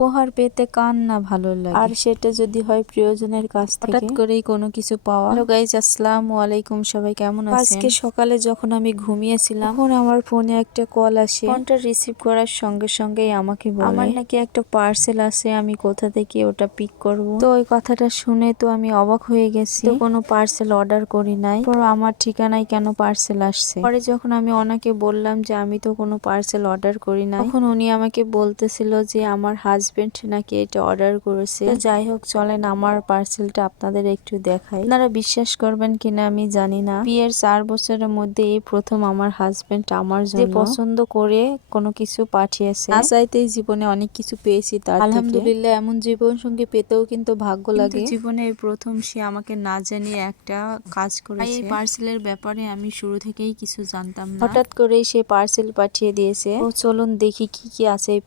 উপহার পেতে কার না ভালো লাগে, আর সেটা যদি হয় প্রিয়জনের কাছ থেকে। হঠাৎ করেই কোনো কিছু পাওয়া। হ্যালো গাইস, আসসালামু আলাইকুম, সবাই কেমন আছেন? আজকে সকালে যখন আমি ঘুমিয়েছিলাম তখন আমার ফোনে একটা কল আসে। ফোনটা রিসিভ করার সঙ্গে সঙ্গেই আমাকে বলে আমার নাকি একটা পার্সেল আছে, আমি কোথা থেকে ওটা পিক করব। তো ওই কথাটা শুনে তো আমি অবাক হয়ে গেছি। তো কোনো পার্সেল অর্ডার করি নাই, পরে আমার ঠিকানায় কেন পার্সেল আসছে। পরে যখন আমি ওনাকে বললাম যে আমি তো কোনো পার্সেল অর্ডার করি নাই, তখন উনি আমাকে বলতেছিল যে আমার হাজবেন্ড নাকি এটা অর্ডার করেছে। তো যাই হোক, চলেন আমার পার্সেলটা আপনাদের একটু দেখাই। আপনারা বিশ্বাস করবেন কিনা আমি জানি না, বিয়ের 4 বছরের মধ্যে এই প্রথম আমার হাজবেন্ড আমার জন্য পছন্দ করে কোনো কিছু পাঠিয়েছে। না চাইতেই জীবনে অনেক কিছু পেয়েছি তার থেকে। আলহামদুলিল্লাহ, এমন জীবন সঙ্গী পেতেও কিন্তু ভাগ্য লাগে। জীবনে এই প্রথম সে আমাকে না জানিয়ে একটা কাজ করেছে। এই পার্সেলের ব্যাপারে আমি শুরু থেকেই কিছু জানতাম না, হঠাৎ করেই সে পার্সেল পাঠিয়ে দিয়েছে। ও চলুন দেখি কি কি আছে এই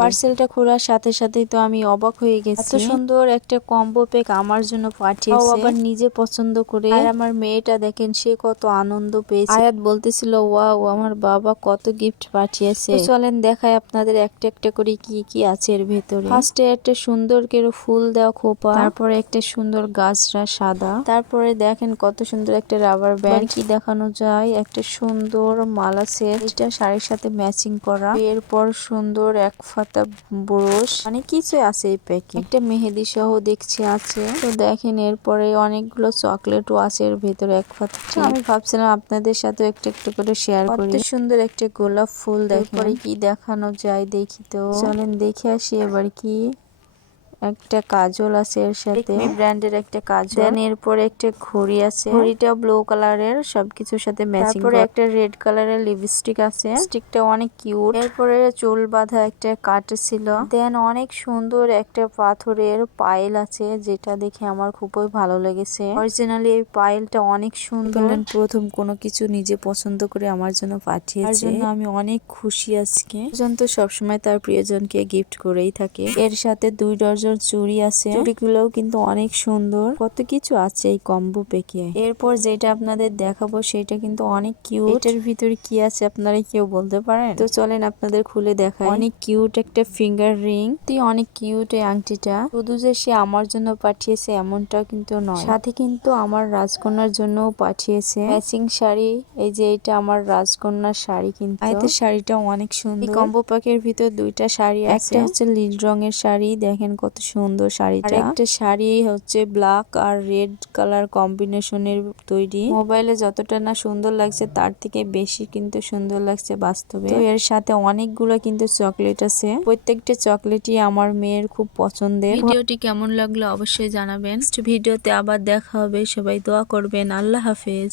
পার্সেলটা খোলার সাথে সাথেই তো আমি অবাক হয়ে গেছি। এত সুন্দর একটা কম্বো প্যাক আমার জন্য পাঠিয়েছে, আবার নিজে পছন্দ করে। আর আমার মেয়েটা দেখেন, সে কত আনন্দ পেয়েছে। আয়াত বলতেছিল ওয়াও, আমার বাবা কত গিফট পাঠিয়েছে। চলেন দেখাই আপনাদের একটা একটা করে কি কি আছে এর ভেতরে। ফার্স্টে একটা সুন্দর করে ফুল দেওয়া খোপা, তারপরে একটা সুন্দর গাছরা সাদা, তারপরে দেখেন কত সুন্দর একটা রাবার ব্যান্ড। কি দেখানো যায়, একটা সুন্দর মালা সেট, এটা শাড়ির সাথে ম্যাচিং করা। এরপর সুন্দর এক ফাতা ব্রোশ, মানে কিছু আছে এই প্যাকে। একটা মেহেদি সহ দেখছি আছে। তো দেখেন এরপরে অনেকগুলো চকলেটও আছে এর ভেতরে এক ফাতা। আমি ভাবছিলাম আপনাদের সাথে একটু একটু করে শেয়ার করি। কত সুন্দর একটা গোলাপ ফুল। দেখেন কি দেখানো যায় দেখি তো, চলেন দেখে আসি এবার কি। একটা কাজল আছে এর সাথে, ব্র্যান্ডের একটা কাজল। দেন এরপরে একটা ঘড়ি আছে, ঘড়িটা ব্লু কালারের, সবকিছুর সাথে ম্যাচিং। তারপরে একটা রেড কালারের লিপস্টিক আছে, লিপস্টিকটা অনেক কিউট। এরপরে চুল বাঁধা একটা কাট ছিল। দেন অনেক সুন্দর একটা পাথরের পায়েল আছে, যেটা দেখে আমার খুবই ভালো লেগেছে। অরিজিনালি এই পায়েলটা অনেক সুন্দর। প্রথম কোনো কিছু নিজে পছন্দ করে আমার জন্য পাঠিয়েছে, তার জন্য আমি অনেক খুশি আজকে। পর্যন্ত সবসময় তার প্রিয়জনকে গিফট করেই থাকে। এর সাথে 2 ডজন চুড়ি আছে, চুড়িগুলোও কিন্তু অনেক সুন্দর। কত কিছু আছে এই কম্বো প্যাকে। এরপর যেটা আপনাদের দেখাবো সেটা কিন্তু অনেক কিউট। এটার ভিতরে কি আছে আপনারা কেউ বলতে পারেন? তো চলেন আপনাদের খুলে দেখাই। অনেক কিউট একটা ফিঙ্গার রিং, অনেক কিউট এই আংটিটা। শুধু যে সে আমার জন্য পাঠিয়েছে এমনটা কিন্তু নয়, সাথে কিন্তু আমার রাজকন্যার জন্যও পাঠিয়েছে ম্যাচিং শাড়ি। এই যে এটা আমার রাজকন্যার শাড়ি, কিন্তু আয়তের শাড়িটা অনেক সুন্দর। এই কম্বো প্যাকের ভিতর 2টা শাড়ি আছে, একটা হচ্ছে নীল রঙের শাড়ি, দেখেন কত সুন্দর শাড়িটা। আর একটা শাড়ি হচ্ছে ব্ল্যাক আর রেড কালার কম্বিনেশনের তৈরি। মোবাইলে যতটা না সুন্দর লাগছে তার থেকে বেশি কিন্তু সুন্দর লাগছে বাস্তবে। তো এর সাথে অনেকগুলো কিন্তু চকলেট আছে, প্রত্যেকটা চকলেটই আমার মেয়ের খুব পছন্দের। ভিডিওটি কেমন লাগলো অবশ্যই জানাবেন। ভিডিওতে আবার দেখা হবে, সবাই দোয়া করবেন। আল্লাহ হাফেজ।